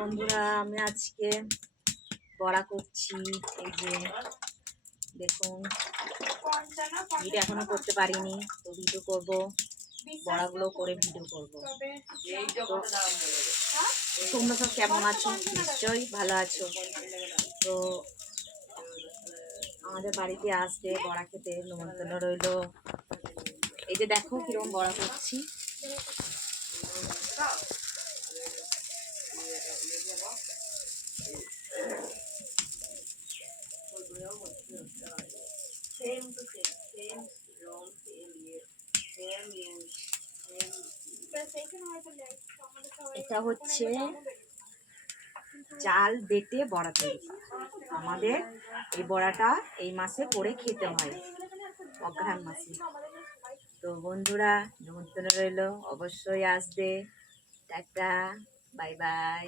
বন্ধুরা, আমি আজকে বড়া করছি। এই যে দেখুন, ভিডিও এখনো করতে পারিনি, তো ভিডিও করব, বড়াগুলো করে ভিডিও করব। তো তোমরা সব কেমন আছো? নিশ্চয়ই ভালো আছো। তো আমাদের বাড়িতে আসবে বড়া খেতে, নিমন্ত্রণ রইল। এই যে দেখো কিরকম বড়া করছি। এটা হচ্ছে চাল বেটে বড়া তৈরি। আমাদের এই বড়াটা এই মাসে করে খেতে হয়, অগ্রহায়ণ মাসে। তো বন্ধুরা, নিমন্ত্রণ রইল, অবশ্যই আসবে। Tata, bye bye.